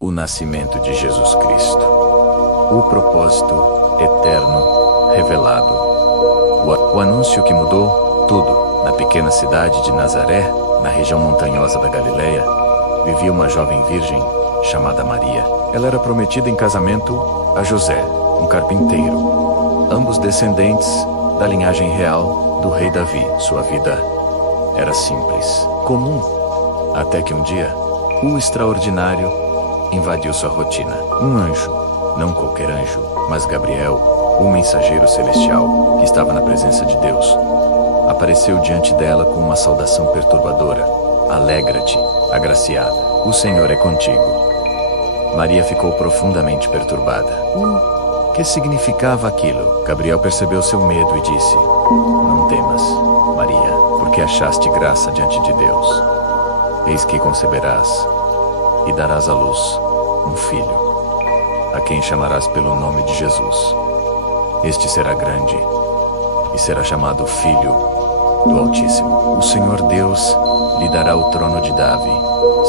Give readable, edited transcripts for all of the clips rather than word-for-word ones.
O nascimento de Jesus Cristo. O propósito eterno revelado. O anúncio que mudou tudo. Na pequena cidade de Nazaré, na região montanhosa da Galileia, vivia uma jovem virgem chamada Maria. Ela era prometida em casamento a José, um carpinteiro, ambos descendentes da linhagem real do rei Davi. Sua vida era simples, comum, até que um dia, o extraordinário invadiu sua rotina. Um anjo, não qualquer anjo, mas Gabriel, o mensageiro celestial que estava na presença de Deus, apareceu diante dela com uma saudação perturbadora: Alegra-te, agraciada, o Senhor é contigo. Maria ficou profundamente perturbada. O que significava aquilo? Gabriel percebeu seu medo e disse: Não temas, Maria, porque achaste graça diante de Deus. Eis que conceberás e darás à luz um filho, a quem chamarás pelo nome de Jesus. Este será grande e será chamado Filho do Altíssimo. O Senhor Deus lhe dará o trono de Davi,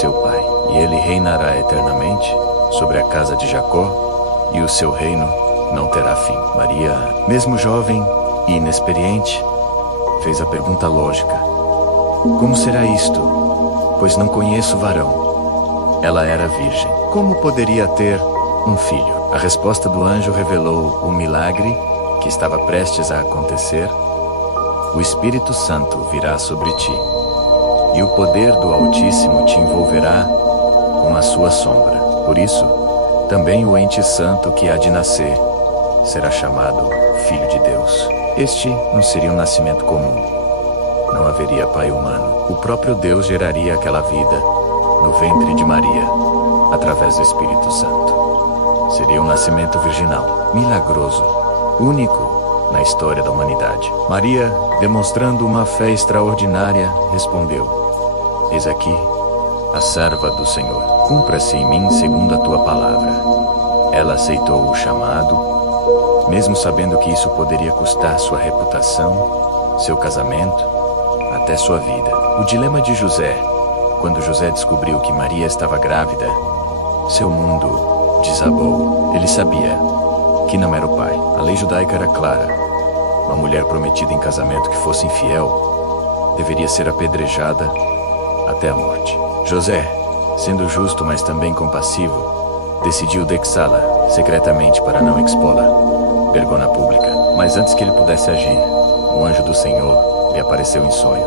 seu pai, e ele reinará eternamente sobre a casa de Jacó, e o seu reino não terá fim. Maria, mesmo jovem e inexperiente, fez a pergunta lógica: Como será isto? Pois não conheço varão. Ela era virgem. Como poderia ter um filho? A resposta do anjo revelou o milagre que estava prestes a acontecer. O Espírito Santo virá sobre ti, e o poder do Altíssimo te envolverá com a sua sombra. Por isso, também o ente santo que há de nascer será chamado Filho de Deus. Este não seria um nascimento comum. Não haveria pai humano. O próprio Deus geraria aquela vida no ventre de Maria, através do Espírito Santo. Seria um nascimento virginal, milagroso, único na história da humanidade. Maria, demonstrando uma fé extraordinária, respondeu: Eis aqui a serva do Senhor. Cumpra-se em mim segundo a tua palavra. Ela aceitou o chamado, mesmo sabendo que isso poderia custar sua reputação, seu casamento, até sua vida. O dilema de José. Quando José descobriu que Maria estava grávida, seu mundo desabou. Ele sabia que não era o pai. A lei judaica era clara. Uma mulher prometida em casamento que fosse infiel deveria ser apedrejada até a morte. José, sendo justo, mas também compassivo, decidiu dexá-la secretamente para não expô-la vergonha pública. Mas antes que ele pudesse agir, o anjo do Senhor lhe apareceu em sonho: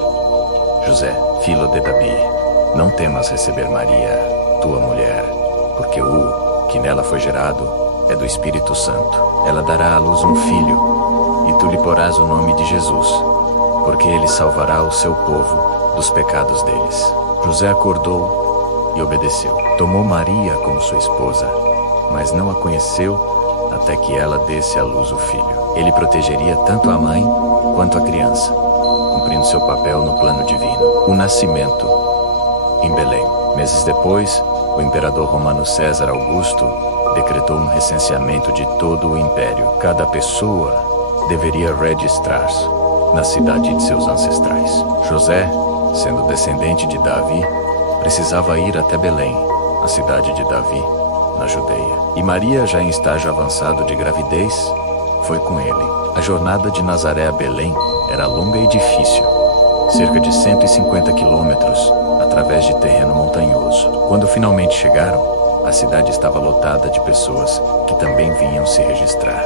José, filho de Davi, não temas receber Maria, tua mulher, porque o que nela foi gerado é do Espírito Santo. Ela dará à luz um filho, e tu lhe porás o nome de Jesus, porque ele salvará o seu povo dos pecados deles. José acordou e obedeceu. Tomou Maria como sua esposa, mas não a conheceu até que ela desse à luz o filho. Ele protegeria tanto a mãe quanto a criança, cumprindo seu papel no plano divino. O nascimento em Belém. Meses depois, o imperador romano César Augusto decretou um recenseamento de todo o império. Cada pessoa deveria registrar-se na cidade de seus ancestrais. José, sendo descendente de Davi, precisava ir até Belém, a cidade de Davi, na Judeia. E Maria, já em estágio avançado de gravidez, foi com ele. A jornada de Nazaré a Belém era longa e difícil, cerca de 150 quilômetros, através de terreno montanhoso. Quando finalmente chegaram, a cidade estava lotada de pessoas que também vinham se registrar.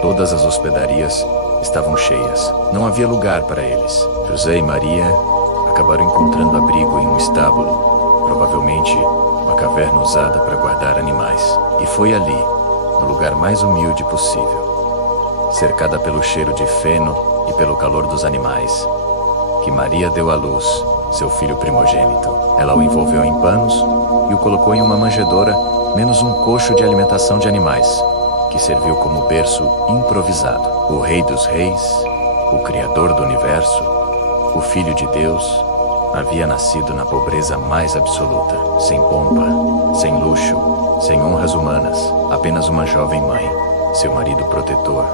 Todas as hospedarias estavam cheias. Não havia lugar para eles. José e Maria acabaram encontrando abrigo em um estábulo, provavelmente uma caverna usada para guardar animais. E foi ali, no lugar mais humilde possível, cercada pelo cheiro de feno e pelo calor dos animais, que Maria deu à luz seu filho primogênito. Ela o envolveu em panos e o colocou em uma manjedoura, menos um coxo de alimentação de animais, que serviu como berço improvisado. O Rei dos Reis, o Criador do Universo, o Filho de Deus, havia nascido na pobreza mais absoluta, sem pompa, sem luxo, sem honras humanas, apenas uma jovem mãe, seu marido protetor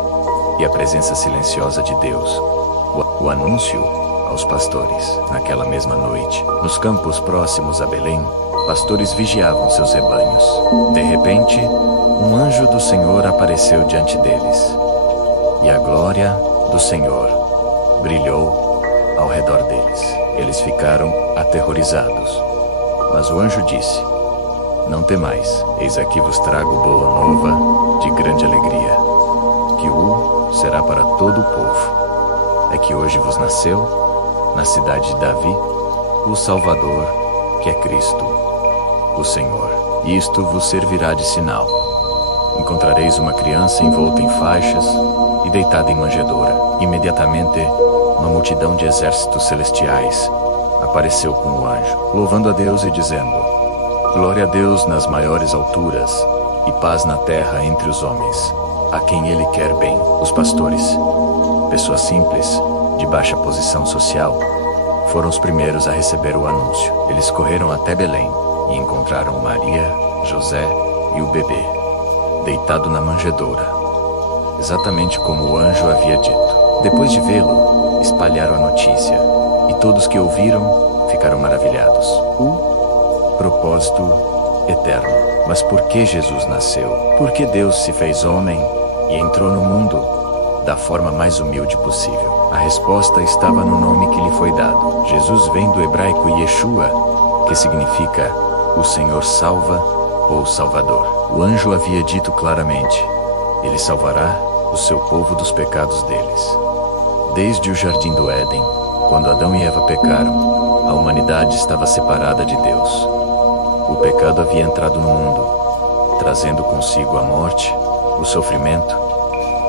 e a presença silenciosa de Deus. O anúncio aos pastores, naquela mesma noite, nos campos próximos a Belém, pastores vigiavam seus rebanhos. De repente, um anjo do Senhor apareceu diante deles, e a glória do Senhor brilhou ao redor deles. Eles ficaram aterrorizados. Mas o anjo disse: Não temais, eis aqui vos trago boa nova de grande alegria, que será para todo o povo. É que hoje vos nasceu, na cidade de Davi, o Salvador, que é Cristo, o Senhor. E isto vos servirá de sinal. Encontrareis uma criança envolta em faixas e deitada em manjedoura. Imediatamente, uma multidão de exércitos celestiais apareceu com o anjo, louvando a Deus e dizendo: Glória a Deus nas maiores alturas e paz na terra entre os homens, a quem Ele quer bem. Os pastores, pessoas simples, de baixa posição social, foram os primeiros a receber o anúncio. Eles correram até Belém e encontraram Maria, José e o bebê, deitado na manjedoura, exatamente como o anjo havia dito. Depois de vê-lo, espalharam a notícia, e todos que ouviram ficaram maravilhados. O propósito eterno. Mas por que Jesus nasceu? Por que Deus se fez homem e entrou no mundo da forma mais humilde possível? A resposta estava no nome que lhe foi dado. Jesus vem do hebraico Yeshua, que significa o Senhor salva ou Salvador. O anjo havia dito claramente: Ele salvará o seu povo dos pecados deles. Desde o jardim do Éden, quando Adão e Eva pecaram, a humanidade estava separada de Deus. O pecado havia entrado no mundo, trazendo consigo a morte, o sofrimento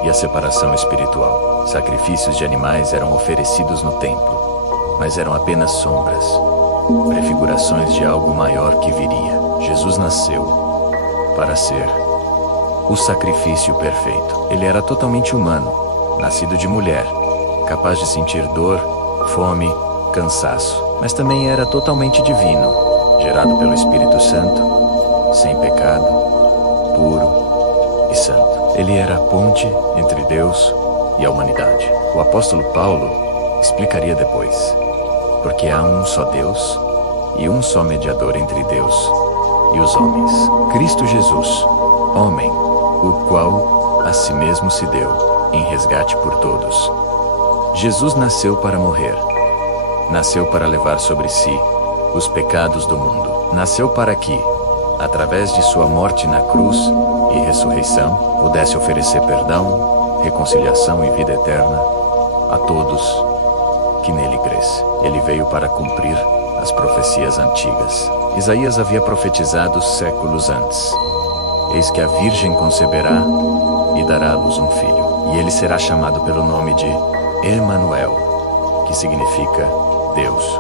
e a separação espiritual. Sacrifícios de animais eram oferecidos no templo, mas eram apenas sombras, prefigurações de algo maior que viria. Jesus nasceu para ser o sacrifício perfeito. Ele era totalmente humano, nascido de mulher, capaz de sentir dor, fome, cansaço, mas também era totalmente divino, gerado pelo Espírito Santo, sem pecado, puro e santo. Ele era a ponte entre Deus e a humanidade. O apóstolo Paulo explicaria depois: porque há um só Deus e um só mediador entre Deus e os homens, Cristo Jesus, homem, o qual a si mesmo se deu em resgate por todos. Jesus nasceu para morrer. Nasceu para levar sobre si os pecados do mundo. Nasceu para que, através de sua morte na cruz e ressurreição, pudesse oferecer perdão, reconciliação e vida eterna a todos que nele crescem. Ele veio para cumprir as profecias antigas. Isaías havia profetizado séculos antes: Eis que a Virgem conceberá e dará à luz um filho, e ele será chamado pelo nome de Emanuel, que significa Deus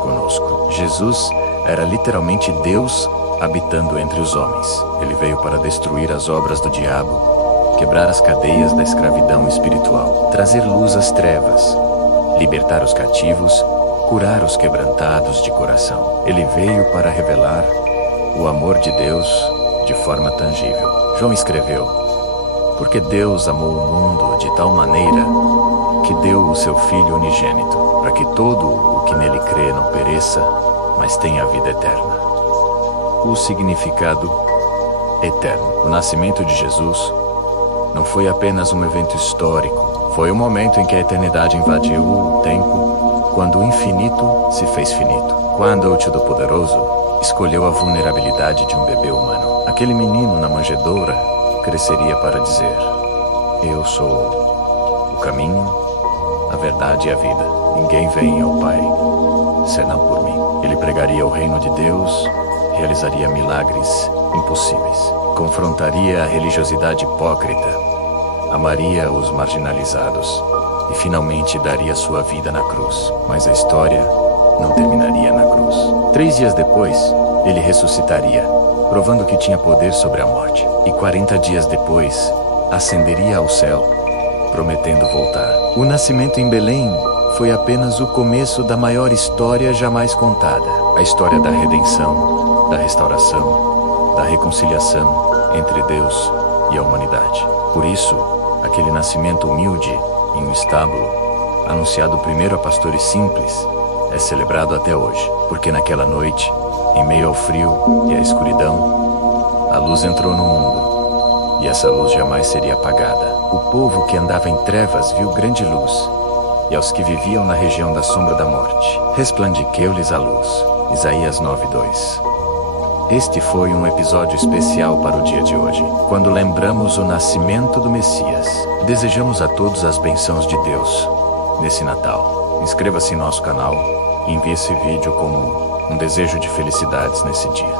conosco. Jesus era literalmente Deus habitando entre os homens. Ele veio para destruir as obras do diabo, quebrar as cadeias da escravidão espiritual, trazer luz às trevas, libertar os cativos, curar os quebrantados de coração. Ele veio para revelar o amor de Deus de forma tangível. João escreveu: Porque Deus amou o mundo de tal maneira que deu o seu Filho unigênito, para que todo o que nele crê não pereça, mas tenha a vida eterna. O significado eterno. O nascimento de Jesus não foi apenas um evento histórico, foi o momento em que a eternidade invadiu o tempo, quando o infinito se fez finito. Quando o Todo-Poderoso escolheu a vulnerabilidade de um bebê humano, aquele menino na manjedoura cresceria para dizer: Eu sou o caminho, a verdade e a vida. Ninguém vem ao Pai senão por mim. Ele pregaria o reino de Deus, realizaria milagres impossíveis, confrontaria a religiosidade hipócrita, amaria os marginalizados e finalmente daria sua vida na cruz. Mas a história não terminaria na cruz. 3 dias depois, ele ressuscitaria, provando que tinha poder sobre a morte. E 40 dias depois, ascenderia ao céu, prometendo voltar. O nascimento em Belém foi apenas o começo da maior história jamais contada. A história da redenção, da restauração, da reconciliação entre Deus e a humanidade. Por isso, aquele nascimento humilde em um estábulo, anunciado primeiro a pastores simples, é celebrado até hoje, porque naquela noite, Em meio ao frio e à escuridão, a luz entrou no mundo, e essa luz jamais seria apagada. O povo que andava em trevas viu grande luz, e aos que viviam na região da sombra da morte, resplandeceu-lhes a luz. Isaías 9:2. Este foi um episódio especial para o dia de hoje, quando lembramos o nascimento do Messias. Desejamos a todos as bênçãos de Deus nesse Natal. Inscreva-se em nosso canal e envie esse vídeo como um desejo de felicidades nesse dia.